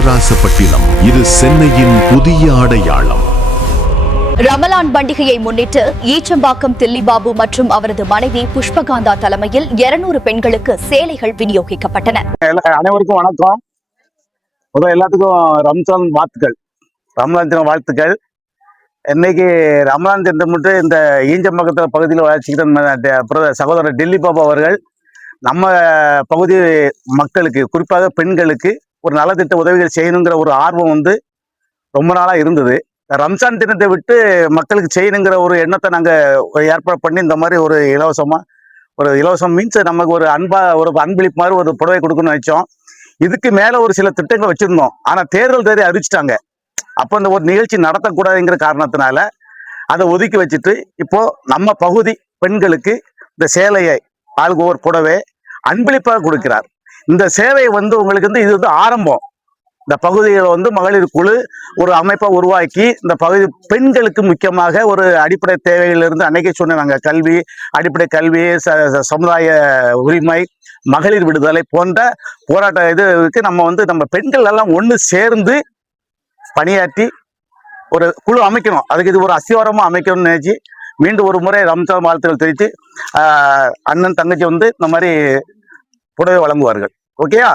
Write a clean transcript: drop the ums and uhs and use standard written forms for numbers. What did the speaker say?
பாபநாசப்பட்டினம். இது சென்னையின் புதிய அடையாளம். ரமலான் பண்டிகையை முன்னிட்டு ஈச்சம்பாக்கம் தில்லிபாபு மற்றும் அவரது மனைவி புஷ்பகாந்தா தலைமையில் 200 பெண்களுக்கு சேலைகள் விநியோகிக்கப்பட்டன. அனைவருக்கும் வணக்கம். எல்லாத்துக்கும் ரம்ஜான் வாழ்த்துக்கள். ரமலான் தின வாழ்த்துக்கள். இன்னைக்கு ரமலான் தினம் மட்டும் இந்த ஈஞ்சம்பாக்கத்தில் பகுதியில் வளர்ச்சிக்கிட்ட சகோதரர் டில்லி பாபு அவர்கள் நம்ம பகுதி மக்களுக்கு, குறிப்பாக பெண்களுக்கு ஒரு நலத்திட்ட உதவிகள் செய்யணுங்கிற ஒரு ஆர்வம் ரொம்ப நாளாக இருந்தது. ரம்ஜான் தினத்தை விட்டு மக்களுக்கு செய்யணுங்கிற ஒரு எண்ணத்தை நாங்கள் ஏற்பாடு பண்ணி இந்த மாதிரி ஒரு இலவசம் மீன்ஸ் நமக்கு ஒரு அன்பளிப்பு மாதிரி ஒரு புடவை கொடுக்கணும்னு நினைச்சோம். இதுக்கு மேலே ஒரு சில திட்டங்கள் வச்சுருந்தோம். ஆனால் தேர்தல் தேதி அறிவிச்சிட்டாங்க. அப்போ இந்த ஒரு நிகழ்ச்சி நடத்தக்கூடாதுங்கிற காரணத்தினால அதை ஒதுக்கி வச்சுட்டு இப்போ நம்ம பகுதி பெண்களுக்கு இந்த சேலையை ஆளுக்கு ஒரு புடவை அன்பளிப்பாக கொடுக்கிறார். இந்த சேவை உங்களுக்கு இது ஆரம்பம். இந்த பகுதியில் மகளிர் குழு ஒரு அமைப்பை உருவாக்கி இந்த பகுதி பெண்களுக்கு முக்கியமாக ஒரு அடிப்படை தேவைகளிலிருந்து அன்னைக்கே சொன்னாங்க, கல்வி, அடிப்படை கல்வி, சமுதாய உரிமை, மகளிர் விடுதலை போன்ற போராட்ட இதுக்கு நம்ம பெண்கள் எல்லாம் ஒன்று சேர்ந்து பணியாற்றி ஒரு குழு அமைக்கணும். அதுக்கு இது ஒரு அஸ்திவாரமா அமைக்கணும்னு நினைச்சு மீண்டும் ஒரு முறை ரம்ஜான் வாழ்த்துக்கள் தெரிவித்து அண்ணன் தங்கச்சி இந்த மாதிரி புடவை வழங்குவார்கள். ஓகேயா?